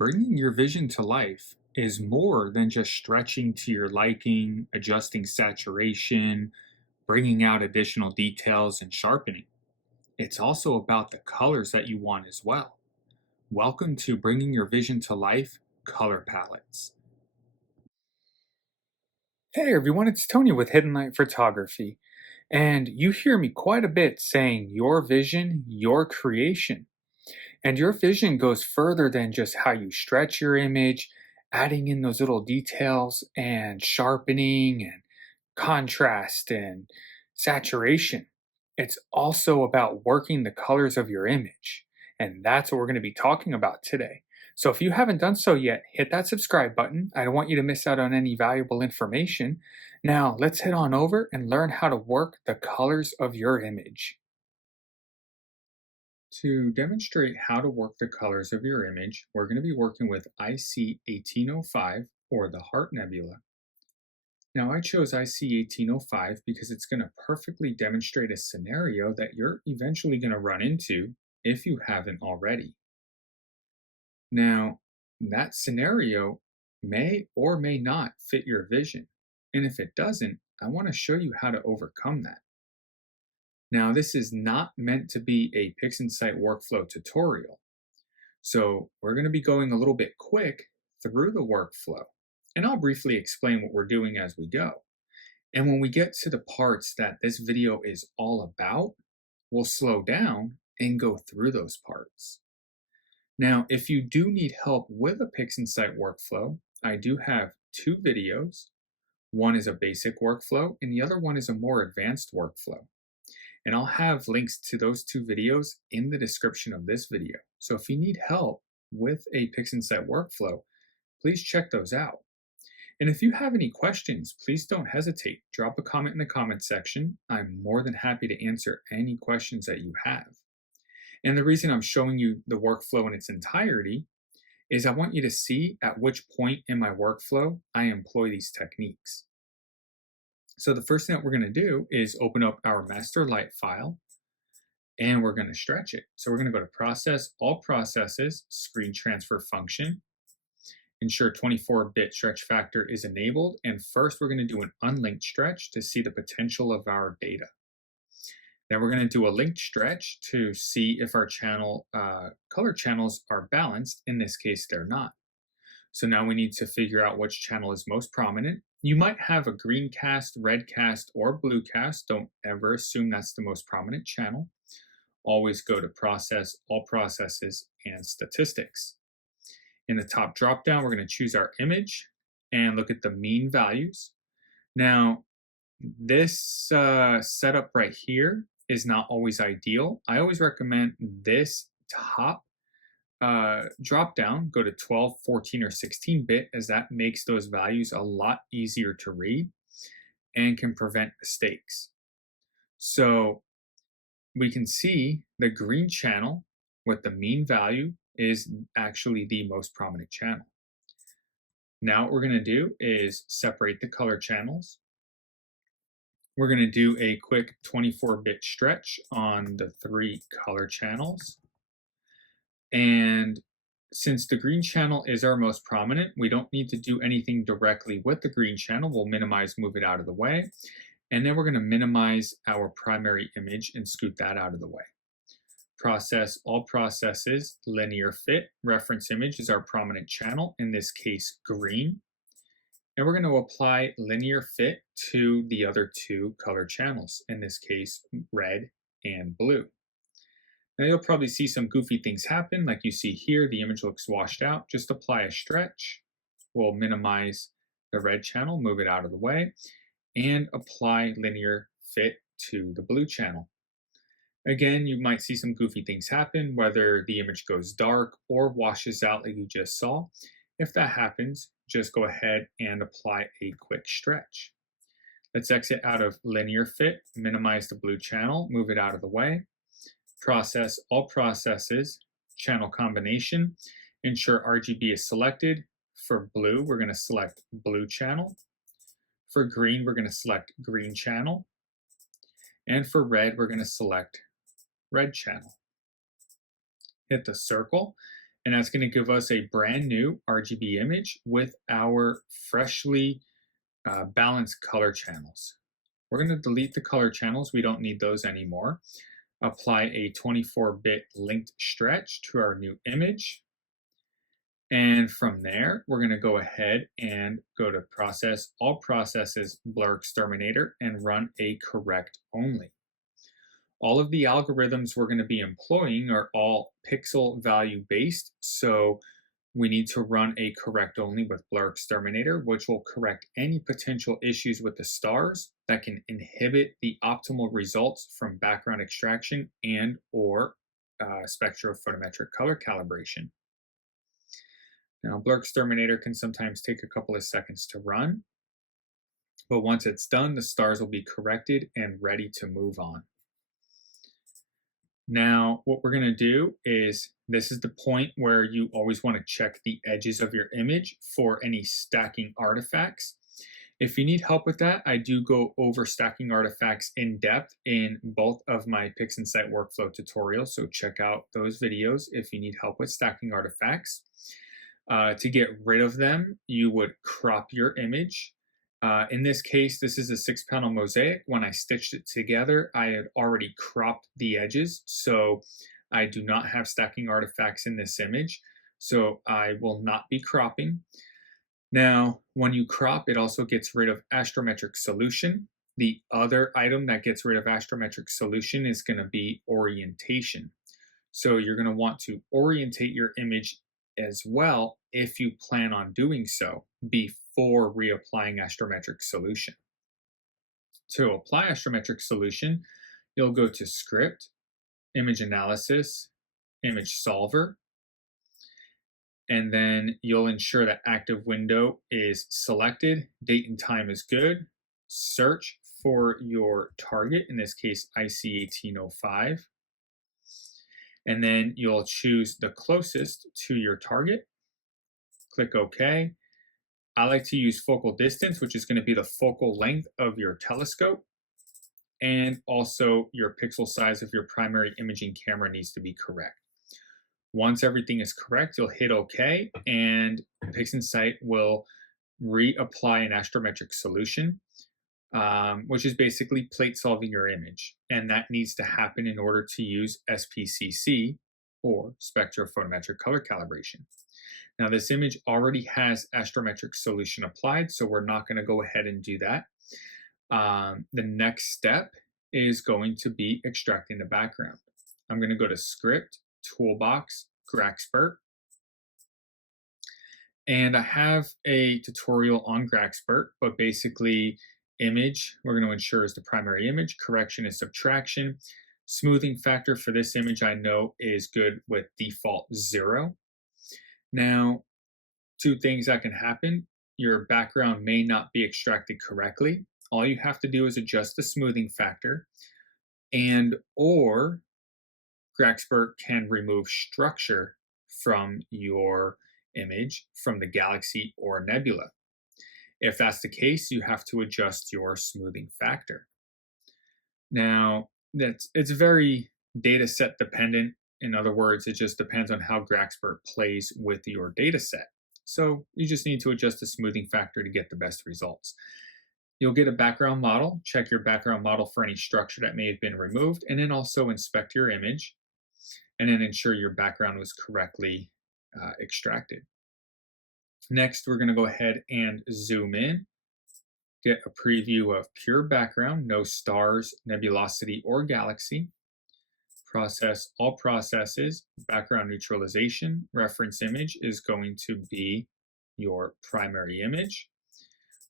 Bringing your vision to life is more than just stretching to your liking, adjusting saturation, bringing out additional details, and sharpening. It's also about the colors that you want as well. Welcome to Bringing Your Vision to Life Color Palettes. Hey everyone, it's Tony with Hidden Light Photography, and you hear me quite a bit saying your vision, your creation. And your vision goes further than just how you stretch your image, adding in those little details and sharpening and contrast and saturation. It's also about working the colors of your image. And that's what we're going to be talking about today. So if you haven't done so yet, hit that subscribe button. I don't want you to miss out on any valuable information. Now let's head on over and learn how to work the colors of your image. To demonstrate how to work the colors of your image, we're going to be working with IC 1805 or the Heart Nebula. Now I chose IC 1805 because it's going to perfectly demonstrate a scenario that you're eventually going to run into if you haven't already. Now, that scenario may or may not fit your vision, and if it doesn't, I want to show you how to overcome that. Now, this is not meant to be a PixInsight workflow tutorial. So we're going to be going a little bit quick through the workflow, and I'll briefly explain what we're doing as we go. And when we get to the parts that this video is all about, we'll slow down and go through those parts. Now, if you do need help with a PixInsight workflow, I do have two videos. One is a basic workflow, and the other one is a more advanced workflow. And I'll have links to those two videos in the description of this video. So if you need help with a PixInsight workflow, please check those out. And if you have any questions, please don't hesitate. Drop a comment in the comment section. I'm more than happy to answer any questions that you have. And the reason I'm showing you the workflow in its entirety is I want you to see at which point in my workflow I employ these techniques. So the first thing that we're going to do is open up our master light file, and we're going to stretch it. So we're going to go to Process, All Processes, Screen Transfer Function. Ensure 24-bit stretch factor is enabled, and first we're going to do an unlinked stretch to see the potential of our data. Then we're going to do a linked stretch to see if our color channels are balanced. In this case, they're not. So now we need to figure out which channel is most prominent. You might have a green cast, red cast, or blue cast. Don't ever assume that's the most prominent channel. Always go to Process, All Processes, and Statistics. In the top dropdown, we're going to choose our image and look at the mean values. Now, this setup right here is not always ideal. I always recommend this top drop down, go to 12, 14, or 16-bit, as that makes those values a lot easier to read and can prevent mistakes. So we can see the green channel with the mean value is actually the most prominent channel. Now what we're going to do is separate the color channels. We're going to do a quick 24-bit stretch on the three color channels. And since the green channel is our most prominent, we don't need to do anything directly with the green channel. We'll minimize, move it out of the way. And then we're going to minimize our primary image and scoot that out of the way. Process, All Processes, Linear Fit. Reference image is our prominent channel, in this case, green. And we're going to apply linear fit to the other two color channels, in this case, red and blue. Now you'll probably see some goofy things happen, like you see here, the image looks washed out. Just apply a stretch. We'll minimize the red channel, move it out of the way, and apply linear fit to the blue channel. Again, you might see some goofy things happen, whether the image goes dark or washes out like you just saw. If that happens, just go ahead and apply a quick stretch. Let's exit out of linear fit, minimize the blue channel, move it out of the way. Process, All Processes, Channel Combination. Ensure RGB is selected. For blue, we're going to select blue channel. For green, we're going to select green channel. And for red, we're going to select red channel. Hit the circle, and that's going to give us a brand new RGB image with our freshly balanced color channels. We're going to delete the color channels. We don't need those anymore. Apply a 24-bit linked stretch to our new image. And from there, we're going to go ahead and go to Process, All Processes, BlurXterminator, and run a correct only. All of the algorithms we're going to be employing are all pixel value based, so we need to run a correct only with BlurXterminator, which will correct any potential issues with the stars that can inhibit the optimal results from background extraction and or spectrophotometric color calibration. Now, BlurXterminator can sometimes take a couple of seconds to run, but once it's done, the stars will be corrected and ready to move on. Now, what we're going to do is, this is the point where you always want to check the edges of your image for any stacking artifacts. If you need help with that, I do go over stacking artifacts in depth in both of my PixInsight workflow tutorials, so check out those videos if you need help with stacking artifacts. To get rid of them, you would crop your image. In this case, this is a 6-panel mosaic. When I stitched it together, I had already cropped the edges, so I do not have stacking artifacts in this image, so I will not be cropping. Now, when you crop, it also gets rid of astrometric solution. The other item that gets rid of astrometric solution is going to be orientation. So you're going to want to orientate your image as well if you plan on doing so before reapplying astrometric solution. To apply astrometric solution, you'll go to Script, Image Analysis, Image Solver, and then you'll ensure that active window is selected, date and time is good, search for your target, in this case IC1805, and then you'll choose the closest to your target. Click OK. I like to use focal distance, which is going to be the focal length of your telescope, and also your pixel size of your primary imaging camera needs to be correct. Once everything is correct, you'll hit OK, and PixInsight will reapply an astrometric solution, which is basically plate solving your image. And that needs to happen in order to use SPCC, or Spectrophotometric Color Calibration. Now, this image already has astrometric solution applied, so we're not going to go ahead and do that. The next step is going to be extracting the background. I'm going to go to Script, Toolbox, GraxPert, and I have a tutorial on GraxPert, but basically image, we're going to ensure is the primary image, correction is subtraction. Smoothing factor for this image I know is good with default 0. Now, two things that can happen. Your background may not be extracted correctly. All you have to do is adjust the smoothing factor, and or GraxPert can remove structure from your image from the galaxy or nebula. If that's the case, you have to adjust your smoothing factor. Now, it's very data set dependent. In other words, it just depends on how GraxPert plays with your data set. So you just need to adjust the smoothing factor to get the best results. You'll get a background model. Check your background model for any structure that may have been removed, and then also inspect your image, and then ensure your background was correctly extracted. Next, we're going to go ahead and zoom in, get a preview of pure background, no stars, nebulosity, or galaxy. Process all processes, background neutralization, reference image is going to be your primary image.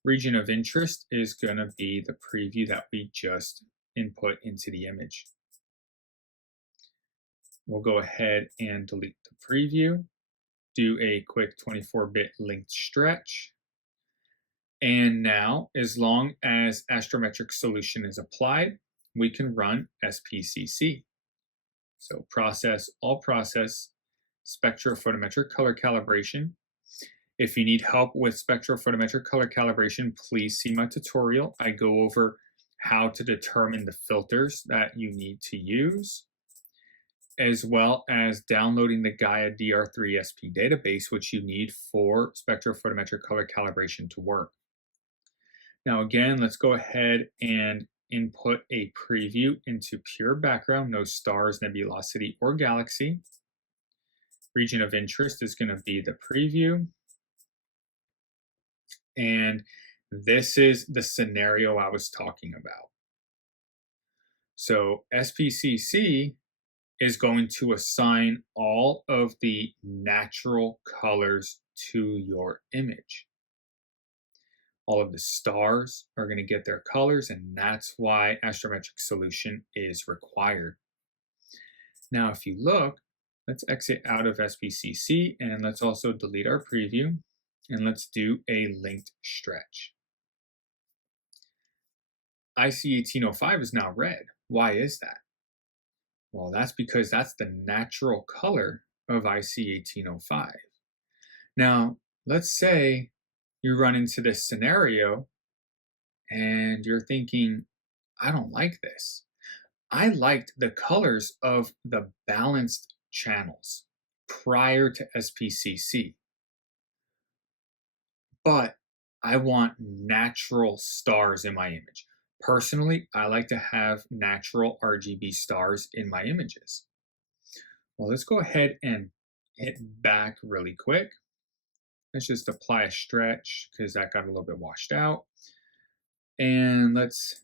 Region of interest is going to be the preview that we just input into the image. We'll go ahead and delete the preview, do a quick 24-bit linked stretch. And now, as long as astrometric solution is applied, we can run SPCC. So process, all process, spectrophotometric color calibration. If you need help with spectrophotometric color calibration, please see my tutorial. I go over how to determine the filters that you need to use. as well as downloading the Gaia DR3SP database, which you need for spectrophotometric color calibration to work. Now again, let's go ahead and input a preview into pure background, no stars, nebulosity, or galaxy. Region of interest is going to be the preview. And this is the scenario I was talking about. So SPCC is going to assign all of the natural colors to your image. All of the stars are going to get their colors, and that's why astrometric solution is required. Now, if you look, let's exit out of SPCC, and let's also delete our preview, and let's do a linked stretch. IC1805 is now red. Why is that? Well, that's because that's the natural color of IC1805. Now, let's say you run into this scenario and you're thinking, I don't like this. I liked the colors of the balanced channels prior to SPCC, but I want natural stars in my image. Personally, I like to have natural RGB stars in my images. Well, let's go ahead and hit back really quick. Let's just apply a stretch because that got a little bit washed out. And let's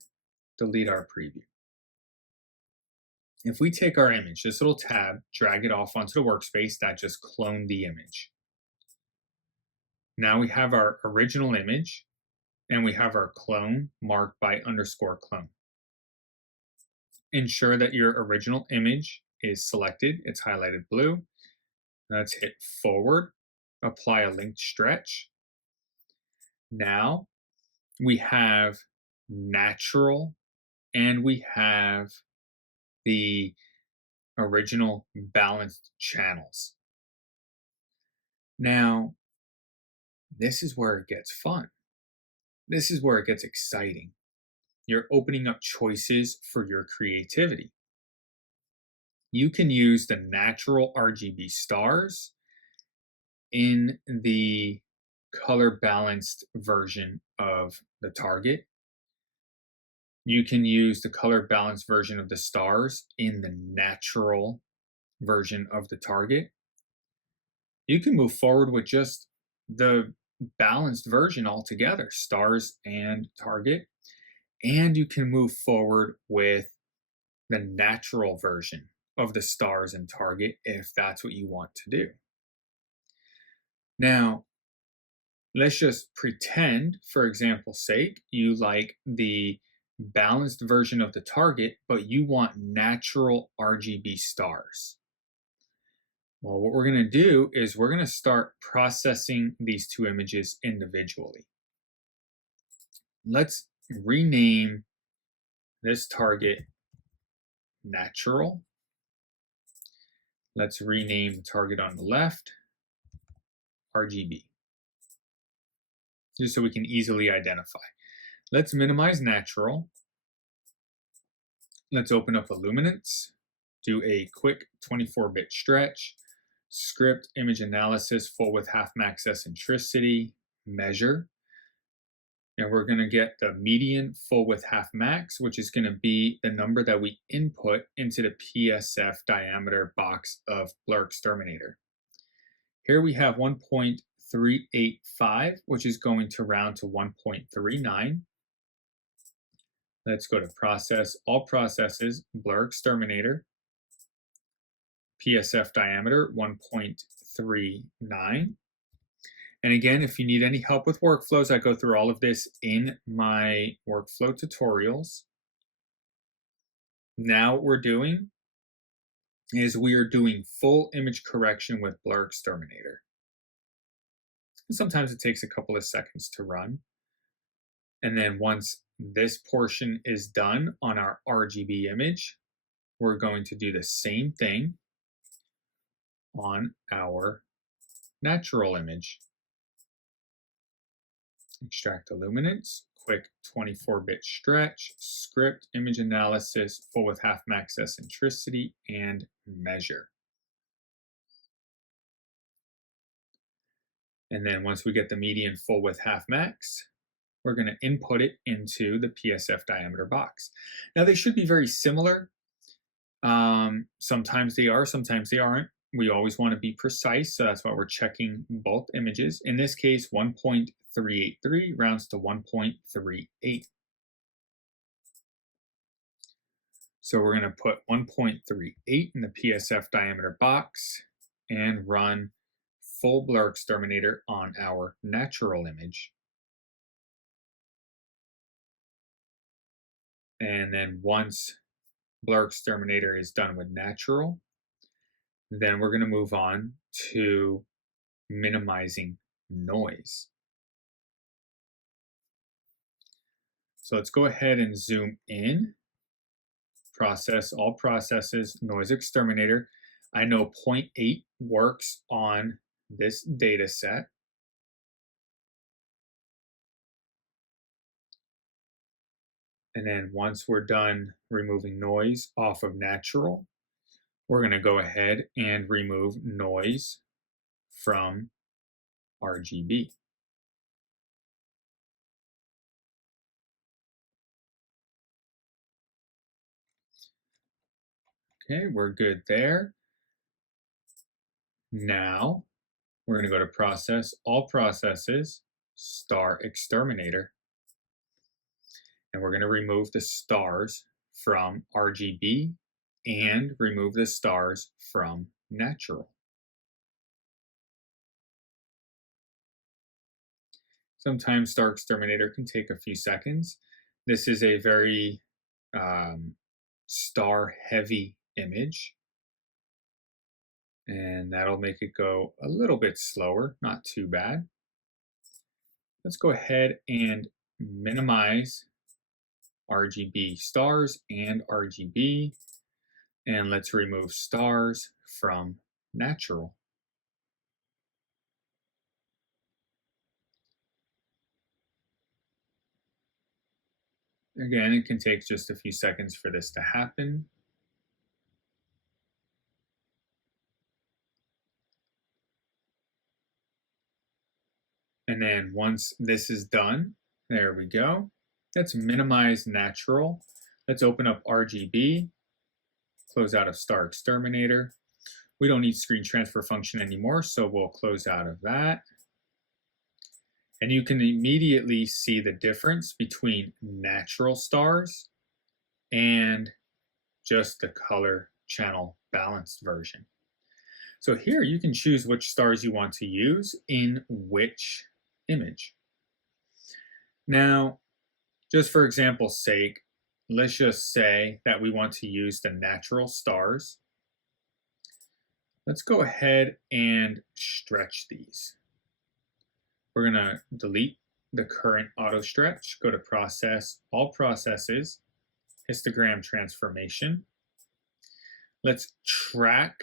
delete our preview. If we take our image, this little tab, drag it off onto the workspace, that just cloned the image. Now we have our original image and we have our clone marked by _clone. Ensure that your original image is selected. It's highlighted blue. Let's hit forward, apply a linked stretch. Now we have natural and we have the original balanced channels. Now, this is where it gets fun. This is where it gets exciting. You're opening up choices for your creativity. You can use the natural RGB stars in the color balanced version of the target. You can use the color balanced version of the stars in the natural version of the target. You can move forward with just the balanced version altogether, stars and target. And you can move forward with the natural version of the stars and target if that's what you want to do. Now, let's just pretend, for example's sake, you like the balanced version of the target, but you want natural RGB stars. Well, what we're going to do is we're going to start processing these two images individually. Let's rename this target natural. Let's rename the target on the left RGB, just so we can easily identify. Let's minimize natural. Let's open up Illuminance, do a quick 24-bit stretch, script image analysis, full with half max eccentricity, measure. And we're going to get the median full width half max, which is going to be the number that we input into the PSF diameter box of BlurXterminator. Here we have 1.385, which is going to round to 1.39. Let's go to process, all processes, BlurXterminator, PSF diameter 1.39. And again, if you need any help with workflows, I go through all of this in my workflow tutorials. Now what we're doing is we are doing full image correction with BlurXterminator. Sometimes it takes a couple of seconds to run. And then once this portion is done on our RGB image, we're going to do the same thing on our natural image. Extract illuminance, quick 24-bit stretch, script, image analysis, full with half max eccentricity, and measure. And then once we get the median full with half max, we're going to input it into the PSF diameter box. Now they should be very similar. Sometimes they are, sometimes they aren't. We always want to be precise, so that's why we're checking both images. In this case, 1.383 rounds to 1.38. So we're going to put 1.38 in the PSF diameter box and run full BlurXterminator on our natural image. And then once BlurXterminator is done with natural, then we're going to move on to minimizing noise. So let's go ahead and zoom in. Process, all processes, noise exterminator. I know 0.8 works on this data set. And then once we're done removing noise off of natural, we're going to go ahead and remove noise from RGB. Okay, we're good there. Now we're going to go to Process, All Processes, StarXterminator. And we're going to remove the stars from RGB and remove the stars from natural. Sometimes StarXterminator can take a few seconds. This is a very star-heavy image, and that'll make it go a little bit slower, not too bad. Let's go ahead and minimize RGB stars and RGB, and let's remove stars from natural. Again, it can take just a few seconds for this to happen. And then once this is done, there we go. Let's minimize natural. Let's open up RGB, close out of StarXterminator. We don't need screen transfer function anymore, so we'll close out of that. And you can immediately see the difference between natural stars and just the color channel balanced version. So here you can choose which stars you want to use in which image. Now, just for example's sake, let's just say that we want to use the natural stars. Let's go ahead and stretch these. We're going to delete the current auto stretch, go to Process, All Processes, Histogram Transformation. Let's track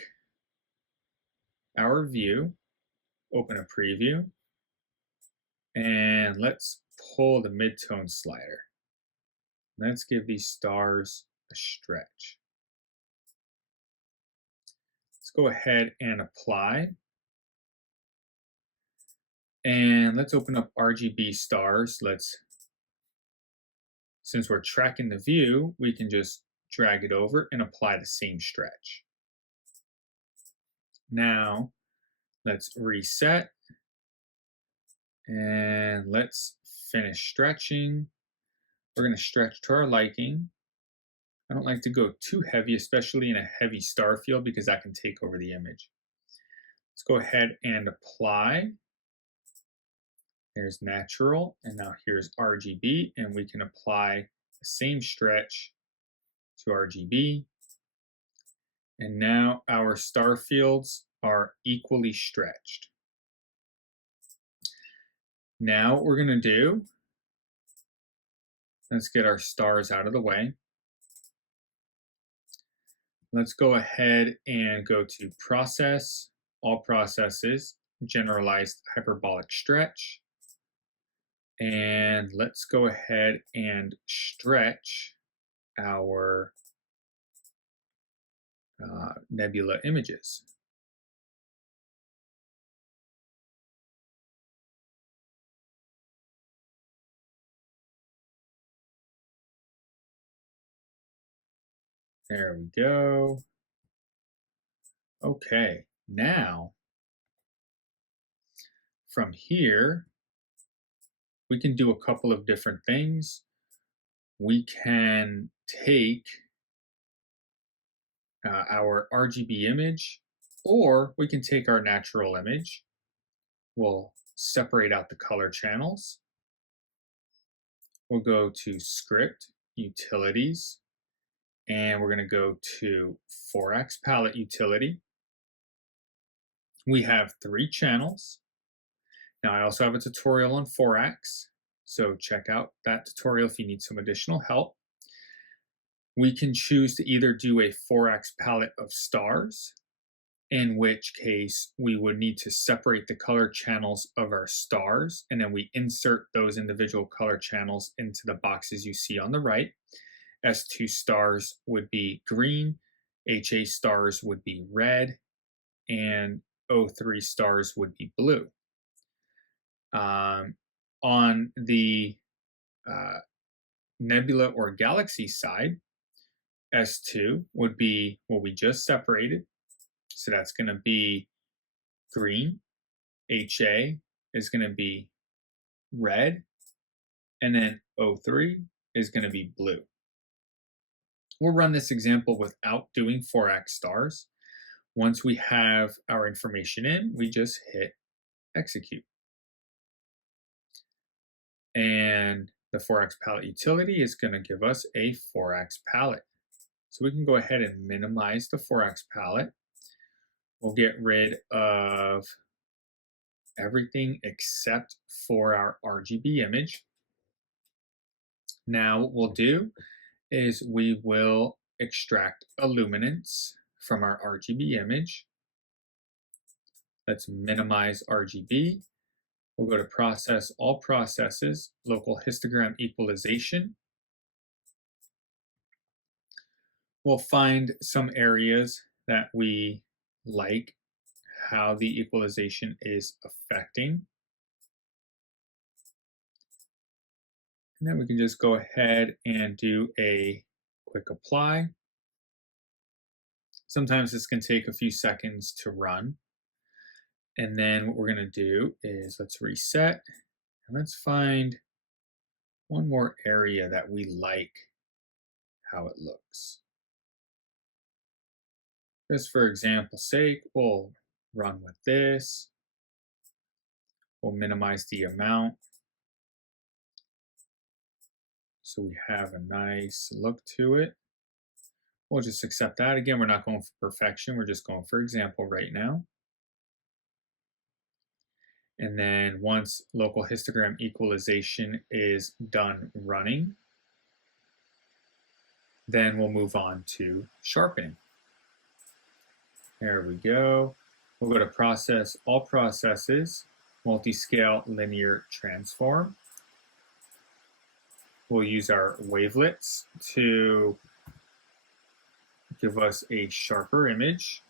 our view, open a preview, and let's pull the midtone slider. Let's give these stars a stretch. Let's go ahead and apply. And let's open up RGB stars. Since we're tracking the view, we can just drag it over and apply the same stretch. Now, let's reset. And let's finish stretching. We're going to stretch to our liking. I don't like to go too heavy, especially in a heavy star field, because that can take over the image. Let's go ahead and apply. There's natural, and now here's RGB, and we can apply the same stretch to RGB. And now our star fields are equally stretched. Now what we're going to do, let's get our stars out of the way. Let's go ahead and go to Process, All Processes, Generalized Hyperbolic Stretch. And let's go ahead and stretch our nebula images. There we go. Okay, now from here, we can do a couple of different things. We can take our RGB image, or we can take our natural image. We'll separate out the color channels. We'll go to Script, Utilities, and we're going to go to Foraxx Palette Utility. We have 3 channels. Now, I also have a tutorial on Foraxx, so check out that tutorial if you need some additional help. We can choose to either do a Foraxx palette of stars, in which case we would need to separate the color channels of our stars, and then we insert those individual color channels into the boxes you see on the right. S2 stars would be green, HA stars would be red, and O3 stars would be blue. On the nebula or galaxy side, S2 would be what we just separated. So that's going to be green. HA is going to be red. And then O3 is going to be blue. We'll run this example without doing Foraxx stars. Once we have our information in, we just hit execute. And the Foraxx palette utility is going to give us a Foraxx palette. So we can go ahead and minimize the Foraxx palette. We'll get rid of everything except for our RGB image. Now what we'll do is we will extract a luminance from our RGB image. Let's minimize RGB. We'll go to Process, All Processes, Local Histogram Equalization. We'll find some areas that we like how the equalization is affecting. And then we can just go ahead and do a quick apply. Sometimes this can take a few seconds to run. And then what we're going to do is let's reset and let's find one more area that we like how it looks. Just for example's sake, we'll run with this. We'll minimize the amount so we have a nice look to it. We'll just accept that. Again, we're not going for perfection. We're just going for example right now. And then once local histogram equalization is done running, then we'll move on to sharpening. There we go. We'll go to Process, All Processes, Multi-Scale Linear Transform. We'll use our wavelets to give us a sharper image.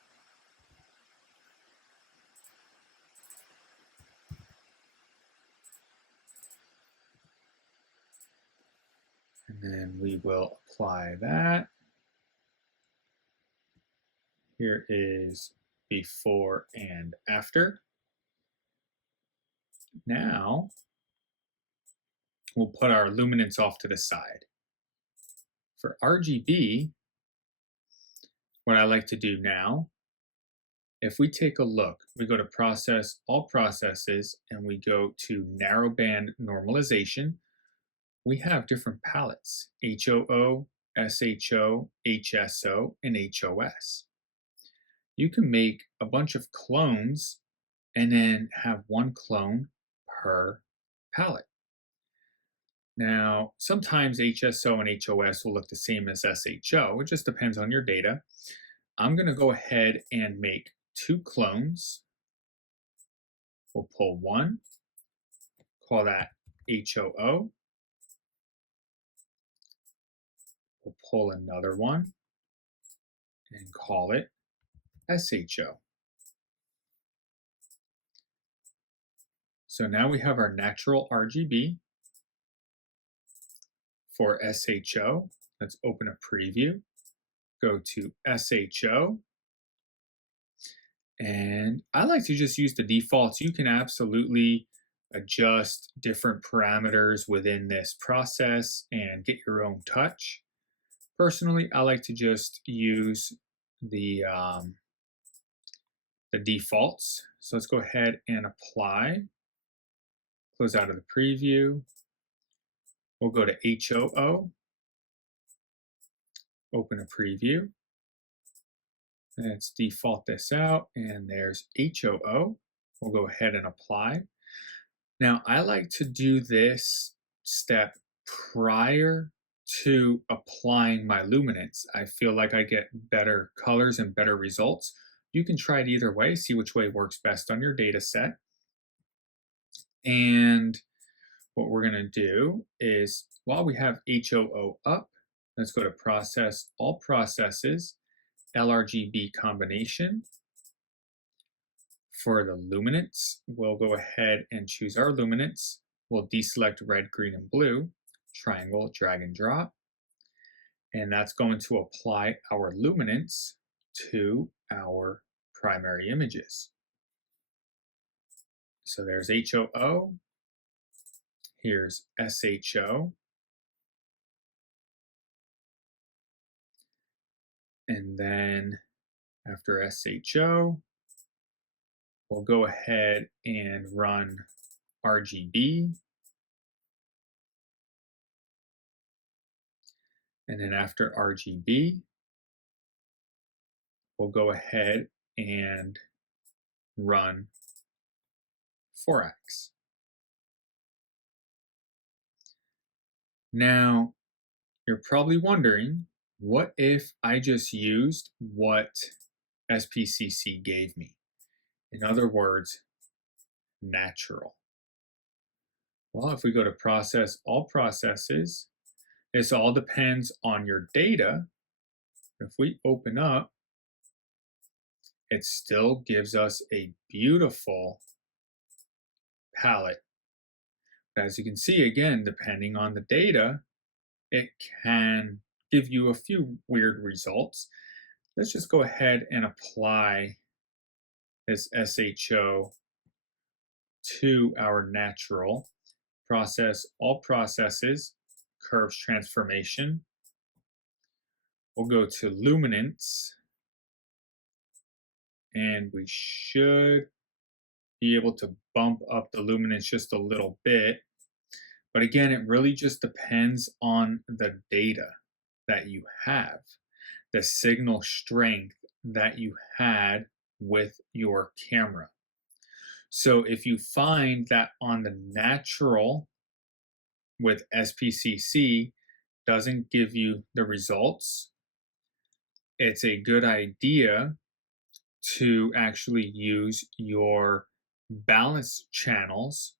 And then we will apply that. Here is before and after. Now, we'll put our luminance off to the side. For RGB, what I like to do now, if we take a look, we go to Process, All Processes, and we go to Narrowband Normalization, we have different palettes, HOO, SHO, HSO, and HOS. You can make a bunch of clones and then have one clone per palette. Now, sometimes HSO and HOS will look the same as SHO. It just depends on your data. I'm going to go ahead and make 2 clones. We'll pull one, call that HOO. We'll pull another one and call it SHO. So now we have our natural RGB for SHO. Let's open a preview. Go to SHO. And I like to just use the defaults. You can absolutely adjust different parameters within this process and get your own touch. Personally, I like to just use the defaults. So let's go ahead and apply. Close out of the preview. We'll go to HOO. Open a preview. Let's default this out, and there's HOO. We'll go ahead and apply. Now, I like to do this step prior to applying my luminance. I feel like I get better colors and better results. You can try it either way, see which way works best on your data set. And what we're going to do is, while we have HOO up, let's go to Process, All Processes, LRGB Combination. For the luminance, we'll go ahead and choose our luminance. We'll deselect red, green, and blue, triangle, drag and drop. And that's going to apply our luminance to our primary images. So there's HOO. Here's SHO. And then after SHO, we'll go ahead and run RGB. And then after RGB, we'll go ahead and run Foraxx. Now, you're probably wondering, what if I just used what SPCC gave me? In other words, natural. Well, if we go to Process, All Processes, this all depends on your data. If we open up, it still gives us a beautiful palette. As you can see, again, depending on the data, it can give you a few weird results. Let's just go ahead and apply this SHO to our natural. Process, All Processes, Curves Transformation. We'll go to Luminance, and we should be able to bump up the luminance just a little bit. But again, it really just depends on the data that you have, the signal strength that you had with your camera. So if you find that on the natural with SPCC doesn't give you the results, it's a good idea to actually use your balance channels,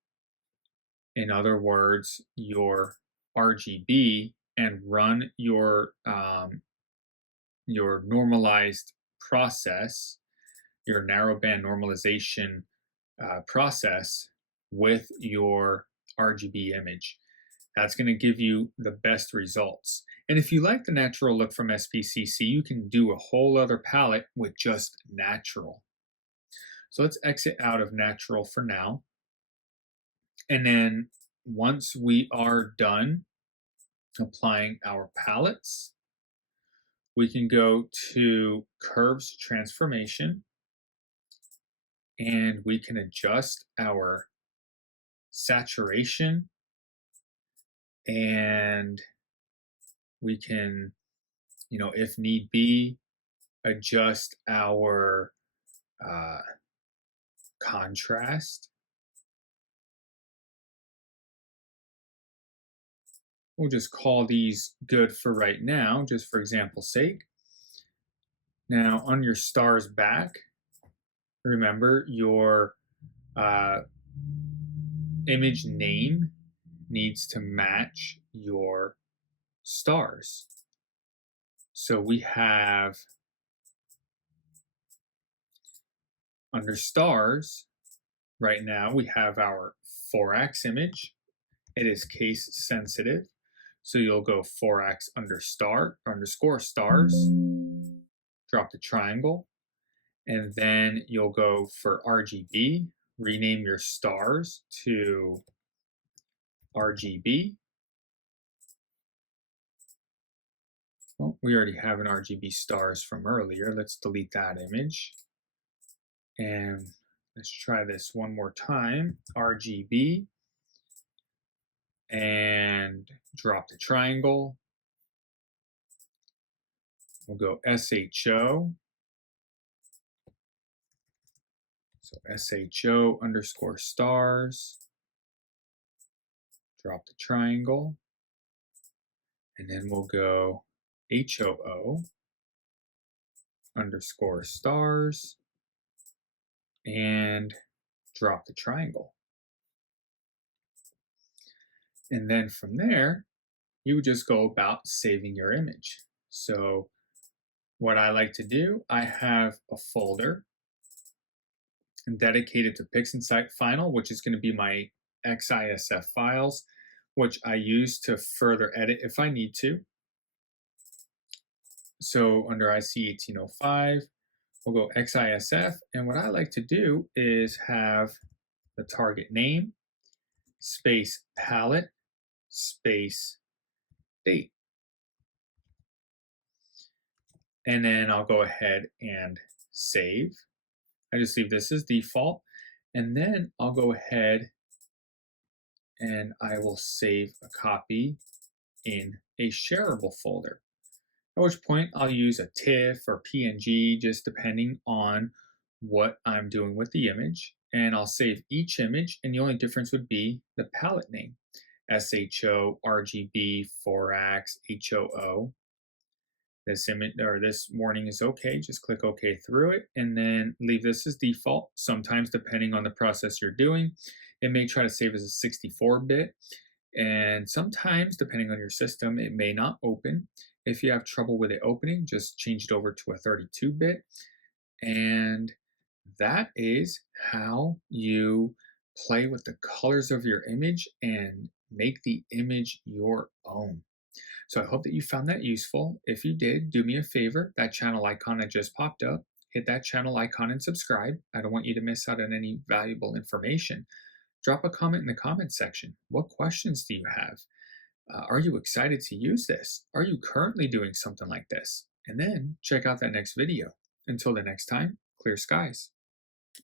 in other words, your RGB, and run your normalized process, your narrowband normalization process with your RGB image. That's going to give you the best results. And if you like the natural look from SPCC, you can do a whole other palette with just natural. So let's exit out of natural for now. And then once we are done applying our palettes, we can go to Curves Transformation, and we can adjust our saturation, and we can, if need be, adjust our contrast. We'll just call these good for right now, just for example's sake. Now, on your star's back, remember your image name needs to match your stars. So we have under stars, right now we have our Foraxx image. It is case sensitive. So you'll go Foraxx underscore stars, drop the triangle, and then you'll go for RGB, rename your stars to RGB. Well, we already have an RGB stars from earlier. Let's delete that image. And let's try this one more time. RGB. And drop the triangle. We'll go SHO. So SHO underscore stars. Drop the triangle. And then we'll go HOO underscore stars and drop the triangle. And then from there, you would just go about saving your image. So what I like to do, I have a folder dedicated to PixInsight Final, which is going to be my XISF files, which I use to further edit if I need to. So under IC1805, we'll go XISF, and what I like to do is have the target name, space palette, space date. And then I'll go ahead and save. I just leave this as default. And then I'll go ahead and I will save a copy in a shareable folder. At which point I'll use a TIFF or PNG, just depending on what I'm doing with the image. And I'll save each image, and the only difference would be the palette name. SHO, RGB, Foraxx, HOO. This image or this warning is okay. Just click OK through it and then leave this as default. Sometimes, depending on the process you're doing, it may try to save as a 64-bit. And sometimes, depending on your system, it may not open. If you have trouble with it opening, just change it over to a 32-bit. And that is how you play with the colors of your image and make the image your own. So I hope that you found that useful. If you did, do me a favor, that channel icon that just popped up, hit that channel icon and subscribe. I don't want you to miss out on any valuable information. Drop a comment in the comment section. What questions do you have? Are you excited to use this? Are you currently doing something like this? And then check out that next video. Until the next time, clear skies.